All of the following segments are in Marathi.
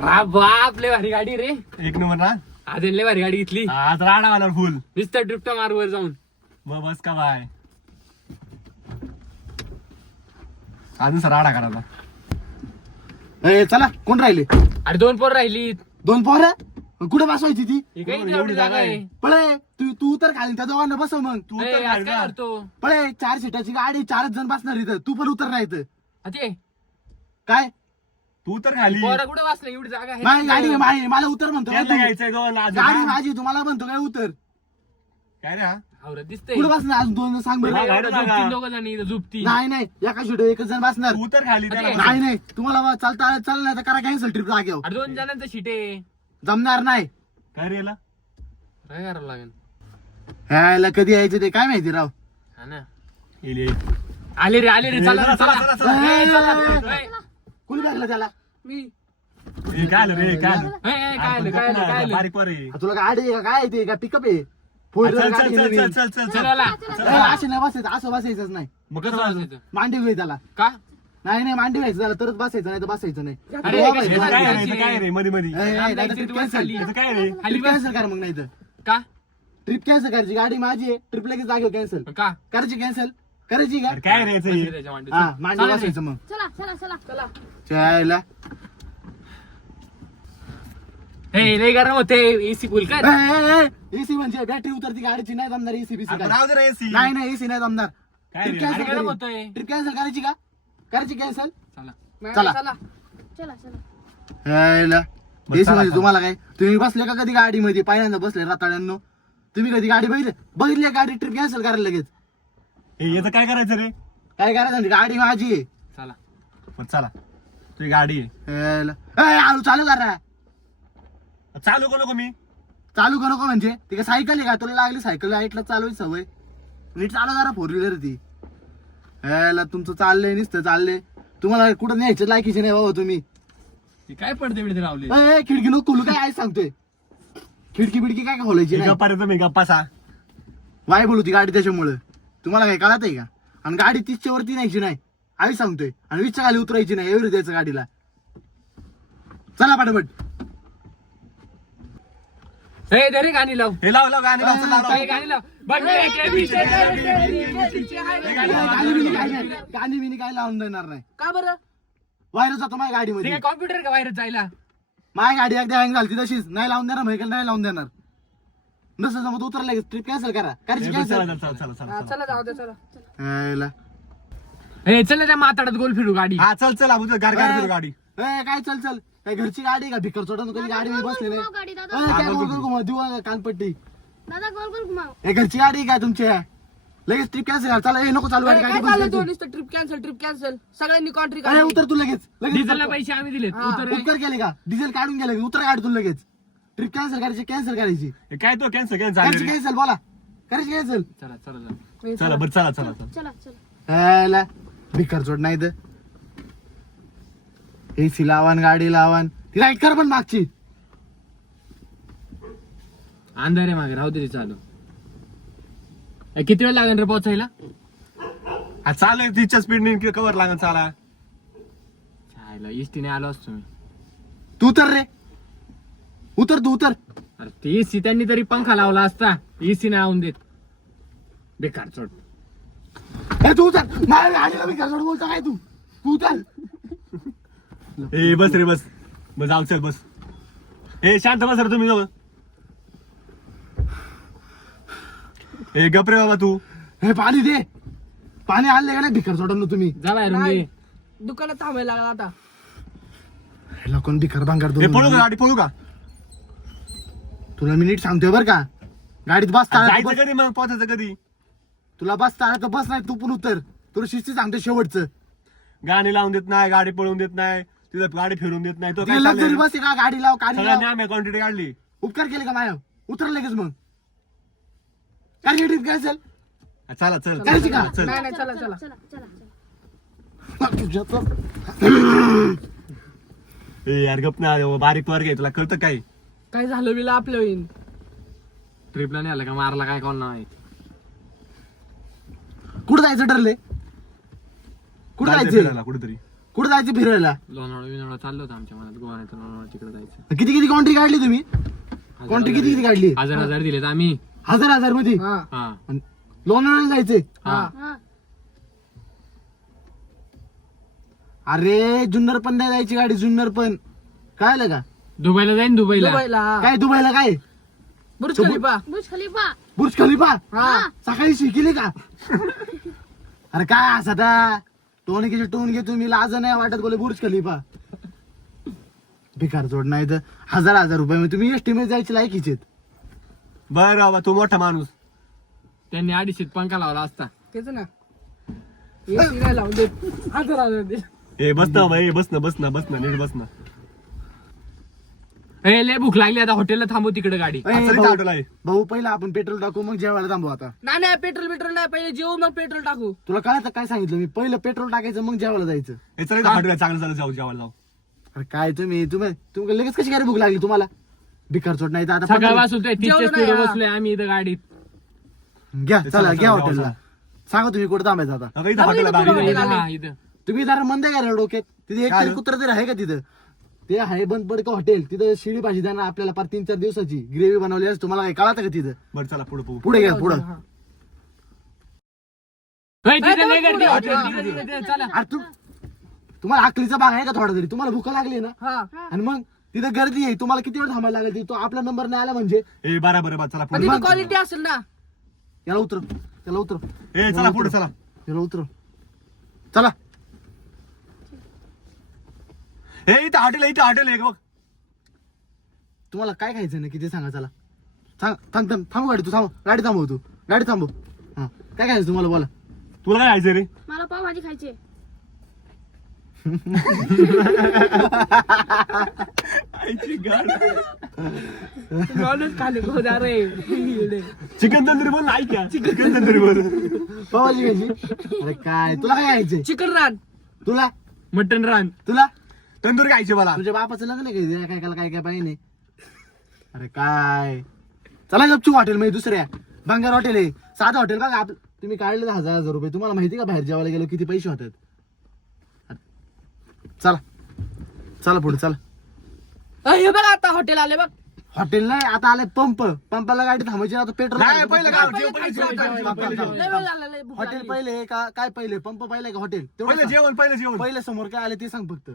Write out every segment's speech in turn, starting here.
बाप लय भारी गाडी रे. एक नंबर ना. आज लय भारी गाडी घेतली. आज राडा वाला फुल नुसतं ड्रिफ्ट मार वर जाऊन. बस का बाय अजून राडा करायला. चला कोण राहिले? अरे 2 पोर राहिली. 2 पोरं कुठे बसवायची ती? ही काही एवढी जागा आहे. पळे तू तर खाली त्या दोघांना बसव मग. तू ए, तर आज काय करतो? पळे 4 सीटाची गाडी 4च जण बसणार इथं. तू पण उतर राहायचं आ ते काय? तू तर खाली पोरं कुठे वाचलं? एवढी जागा आहे. माझी गाडी आहे, माझी मला उतर म्हणतो काय त्याला तू? घ्यायचंय गव्हाला अजून. गाडी माझी तुम्हाला म्हणतो काय उतर? काय रे हा? आवरत दिसतंय. कुठे बसणार अजून 2 जण सांग बरं. गाडी एवढं लागा. झोपतील दोघं जण इथं झोपती. नाही एका सीटवर एकच जण बसणार. तू तर खाली त्याला अरे, नाही तुम्हाला चालता चाल नाही तर करा कॅन्सल ट्रिप लागेल. अरे 2 जणांचं सीट आहे. जमणार नाही. काय रे याला? काय करावं लागेल? ह्याला कधी यायचं ते काय माहिती राव. हा ना. येले. आले रे चला रे, चला. ए, चला. ए, कुणी लागलं त्याला? मी हे काय आलं रे काय आलं? काय आलं? बारीक पोर आहे. तुला गाडी आहे का काय आहे ते? का पिकअप आहे? फोर चल व्हीलर चल गाडी चल आहे चल नवीन. चल चल चल. चला. असे नाही बसायचं, असं बसायचंच नाही. मग कसं वाजलं? मांडी होईल त्याला. का? नाही मांडी व्हायचं त्याला तरच बसायचं नाही तर बसायचं नाही. अरे, हो, कशी बाई. याचं काय रे? जायची? याचं काय रे मध्ये मध्ये? Trip cancel. खाली. याचं काय रे? खाली ट्रिप बस. कॅन्सल कर मग नाही तर. का? ट्रिप कॅन्सल करायची. गाडी माझी आहे. ट्रिप लगेच जागेवर कॅन्सल का? करायची. कॅन्सल करायची का? अरे काय रे याचं बस हे? रे त्याच्या मांडीत. हा मांडी चला रे. बसायचं मग. चला चायला लय गरम होते. एसी फुल कर. एसी म्हणजे बॅटरी उतरती गाडीची. नाही जमणार एसी बीसी आपण काय. राहू दे रे AC. नाही एसी नाही जमणार. काय ट्रिप रे? अरे कॅन्सल गरम करायची. होतोय. ट्रिप कॅन्सल करायची का? करायची कॅन्सल. चला. चला चला बरं, एसी चला, म्हणजे चला. तुम्हाला काय? तुम्ही बसले का कधी गाडीमध्ये? पहिल्यांदा बसले रताळ्यांनो. तुम्ही कधी गाडी बघितली गाडी ट्रिप कॅन्सल करायला लगेच? हे याचं काय करायचं रे? काय करायचं? गाडी माझी आहे. चला. बरं, चला तुझी गाडी आहे. आलू चालू करा. चालू करू नको मी. चालू करू का म्हणजे? ती काय सायकल आहे का? तुला लागली सायकल लाईटला चालवायची सवय. नीट चालू जरा 4 व्हीलर ती. तुमचं चाललंय नुसतं चाललंय. तुम्हाला कुठं न्यायचं लायकीचे नाही बाबा तुम्ही. ती काय पडते बिडते लावली. खिडकी नको खोलू काय सांगतोय. खिडकी बिडकी काय खोलायची नाही. गप्पा रे मी गप्पा सा. वाय बोलू ती गाडी त्याच्यामुळं. तुम्हाला काय कळत आहे का? आणि गाडी 30च्या वरती न्यायची नाही. आम्ही सांगतोय. आणि 20च्या खाली उतरायची नाही. एवढं द्यायचं गाडीला. चला पटापट. दरे गाणी लाव. हे लाव गाणी लाव, चल, लाव, लाव. गाणी लाव. बघ रे, गाणी बिनी काय लावून देणार नाही. का बरं? वायर जातो माझ्या ते गाडीमध्ये. काय कॉम्प्युटर का बाहेर जायला? माझी गाडी एकदा हँग झाली तशीच. नाही लावून देणार व्हेकल नाही लावून देणार. नसं जमत उतरलं लगेच. ट्रिप कॅन्सल करा. करायची हे बघ, चला कॅन्सल. चला चला चला. चल त्या माताडात गोल फिरू गाडी. हा चल चल आपण गाडी फिरू गाडी. काय चल काय घरची गाडी का? भिकर चोटा कधी गाडी मी बसले नाही. गाडी दादा काय गोल घुमा देऊ कानपट्टी. दादा गोल गोल घुमाव. हे घरची गाडी काय तुमच्या? लगेच ट्रिप कॅन्सल करा. चला नको चालू गाडी गाडी बंद कर. ट्रिप कॅन्सल सगळ्यांनी कॉन्ट्री अरे उतर तू लगेच डिझेलला पैसे आम्ही दिलेत. उतर रे. उपकार केले का? डिझेल काढून गेले उतर गाडीतून लगेच. ट्रिप कॅन्सल करायची. कॅन्सल करायची. हे काय तो कॅन्सल करायची कॅन्सल कॅन्सल बोला. करायची कॅन्सल. चला. चला बरं चला चला चला. चला चला भिकार चोट नाही तर एसी लावान गाडी लावान. ती लाईट कर पण मागची. अंधार आहे मागे. राहू दे ते चालू. किती वेळ लागेल रे पोहोचायला? हा चालेल तिच्या स्पीडने कवर लागेल चाला. चायला इष्टीने आलो असतो मी. तू उतर रे. उतर तू उतर. अरे ते एसी त्यांनी तरी पंखा लावला असता. एसी नाही लावून देत. बेकार चोट. तू उतर. माझ्या गाडीला भिकार चोट बोलता काय तू? तू उतर. ए बस रे बस बस जाऊ चल बस. ए शांत बस रे तुम्ही जाऊ. ए गप रे बाबा तू. हे पाणी दे. पाणी आणले का नाही भिकार चोटांना तुम्ही? जा बाहेरून ये. दुकानात थांबायला लागला आता. ह्याला कोण भिकार भांगार ए पळू का गाडी पळू का? तुला मी नीट सांगतोय बरं का? गाडीत बस जायचं कधी मग पोहोचायचं कधी? तुला बस तारा तर बस नाही. तू पण उतर. तुला शिस्ती सांगतोय शेवटचं. गाणी लावून देत नाही गाडी पळवून देत नाही तिथं गाडी फिरून देत नाही तो काय लक्झरी चाललंय? बस आहे का? गाडी लाव गाडी लाव. सगळ्यांनी आम्ही क्वांटिटी काढली. उपकार केले का माया? उतर लगेच मग. काय ट्रिप कॅन्सल चला चल करायची का? चल. नाही नाही चला चला चला चला तुझ्या तर. ए यार गप ना बारीक वर्ग आहे तुला कळतं काय? काय झालं बिला आपल्या होईन. ट्रिपला नाही आलं का? मारला काय कोण नाही. कुठं जायचं ठरले? कुठं जायचं जायचं? फिरायला कुठेतरी. कुठं जायचं फिरायला? लोणावळा चाललो होतं आमच्या मनात, गोवा नाही तर लोणावळा तिकडे जायचं. किती किती कॉन्ट्री काढली तुम्ही? कॉन्ट्री किती किती काढली? 1000 दिलेत आम्ही. 1000 मध्ये हा हा लोणावळ्याला जायचंय? हा हा अरे जुन्नर पण नाही जायची गाडी, जुन्नर पण. काय आलं का? दुबईला जाईन, दुबईला. दुबईला काय दुबईला काय? बुर्ज खलिफा बुर्ज खलिफा. बुर्ज खलिफा हा सकाळी शिकली का? अरे काय सदा टोनकीचे टोन घे तुम्ही, लाज नाही वाटत बोले बुर्ज खलिफा. बेकार जोड नाही तर 1000 रुपये मध्ये तुम्ही एसटी मध्ये जायची लायकीचे. बरं बाबा तू मोठा माणूस. त्यांनी 250 पंखा लावला असता. तेच ना AC नाही लावून देत. 1000 दे. ए बस ना बाई, बस ना बस ना बस ना नीट बस ना. लय भूक लागली आता, हॉटेलला थांबू तिकडे गाडी. चल इथं हॉटेल आहे. भाऊ पहिला आपण पेट्रोल टाकू मग जेवायला थांबू. आता नाही नाही पेट्रोल नाही, पहिले जेवू मग पेट्रोल टाकू. तुला कळतं काय सांगितलं मी? पहिलं पेट्रोल टाकायचं मग जेवायला जायचं. ए चल इथं हॉटेल आहे, चांगलं चालू जाऊ जेवायला जाऊ. अरे काय तुम्ही लगेच कशी काय भूक लागली तुम्हाला? बिकार चोट नाही तर आता सकाळ वाचतोय, जेवलो 30 नाही, हा. बसलोय आम्ही इथं गाडीत. घ्या चला चला, घ्या जाऊ, हॉटेलला. जाऊ. सांगा तुम्ही कुठं थांबायचं आता. अगं इथं हॉटेल आहे इथं बारीक. हॉटेल इथं, आले. हा, इथं. तुम्ही जरा मंद घ्या ना डोक्यात. तिथे एक काय तरी रे? कुत्र तरी आहे का तिथं? ते आहे बंद पडकं हॉटेल. तिथं शिडी भाजी द्या ना आपल्याला, पार 3-4 दिवसाची ग्रेव्ही बनवली असते. तुम्हाला काय कळतं का तिथं? बरं चला पुढे पुढे. पुढे घ्या पुढं. हा. होय, तिथं लय पुढे, गर्दी पुढे. हॉटेल, हा. तिथं, चला. अरे तुम्हाला आकलीचा भाग आहे का थोडा तरी? तुम्हाला भूक लागली ना हा आणि मग तिथं गर्दी आहे, तुम्हाला किती वेळ थांबायला लागेल? तो आपला नंबर नाही आला म्हणजे ए बरं चला पण पुढे. तिथे क्वालिटी असेल ना. याला उतर, त्याला उतर, ए चला पुढे चला. याला उतर. चला ए इथं हॉटेल आहे बघ. तुम्हाला काय खायचं ना किती सांगा. चला थांबू गाडी. तू थांब गाडी, थांबव तू गाडी थांबव. हा काय खायचं तुम्हाला बोला. तुला काय खायचं रे? मला पावभाजी खायची. आईची गाड. नॉनच खाली गोदा रे. चिकन तंदुरी बोल ना, ऐक चिकन तंदुरी बोल. पावाजी खायची. अरे काय तुला काय खायचंय? चिकन रान. तुला मटन रान. तुला तंदुरी खायची मला. तुझ्या बापाचं लग्न आहे काय काय काय पाहिजे. अरे काय चला गपचूप हॉटेल मध्ये दुसऱ्या बंगार हॉटेल आहे. साधं हॉटेल बघा तुम्ही काढले 1000 रुपये. तुम्हाला माहिती का बाहेर जेवायला गेलो किती पैसे होतात? चला चला पुढे चला. हे बघ आता हॉटेल आले बघ. हॉटेल नाही आता आले पंपाला गाडी थांबायची. आता पेट्रोल नाही पहिलं काय पहिले जेवण खायचं होतं. जेवण. लय वेळ झाला, लय भूक हॉटेल लागली. पहिले का काय? पहिले पंप पहिले का हॉटेल? तेवढं पहिलं सांग. जेवण पहिले समोर काय आले ते सांग फक्त.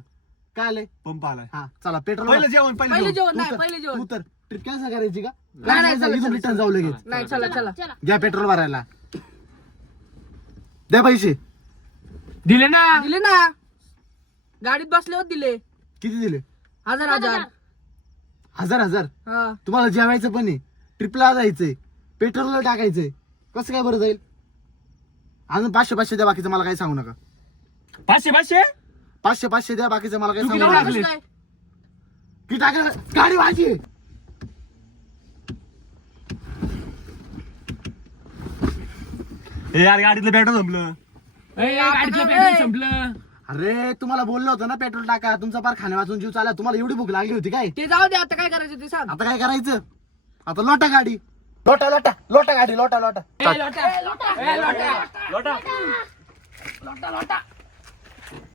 काय आले? पंप आलाय. हा चला पेट्रोल. पहिलं जेवण पहिले जेवण नाही, पहिले जेवण. तर ट्रिप कॅन्सल करायची का? नाही, नाही, चला, चला, रिटर्न जाऊ लगेच. नाही चला चला. चला घ्या पेट्रोल भरायला. द्या पैसे. दिले ना. दिले ना, गाडीत बसल्यावर दिले. किती दिले? 1000. 1000. हा तुम्हाला जेवायचं पण आहे, ट्रिपला जायचंय, पेट्रोलला टाकायचंय. कसं काय बरं जाईल? अजून 500 द्या, बाकीचं मला काही सांगू नका. 500 500 द्या, बाकीचं मला काही तू सांगू किती नका. टाकले? काय? की टाकायला गाडी वाजी. ए यार गाडीतलं पेट्रोल संपलं. गाडीतलं पेट्रोल संपलं. अरे तुम्हाला बोललो होतं ना पेट्रोल टाका. तुमचा पार खाण्या वाचून जीव चालला. तुम्हाला एवढी भूक लागली होती काय? ते जाऊ दे, आता काय करायचं ते सांग. आता काय करायचं? आता लोटा गाडी. लोटा गाडी. लोटा ए, लोटा. ए, लोटा. लोटा. लोटा.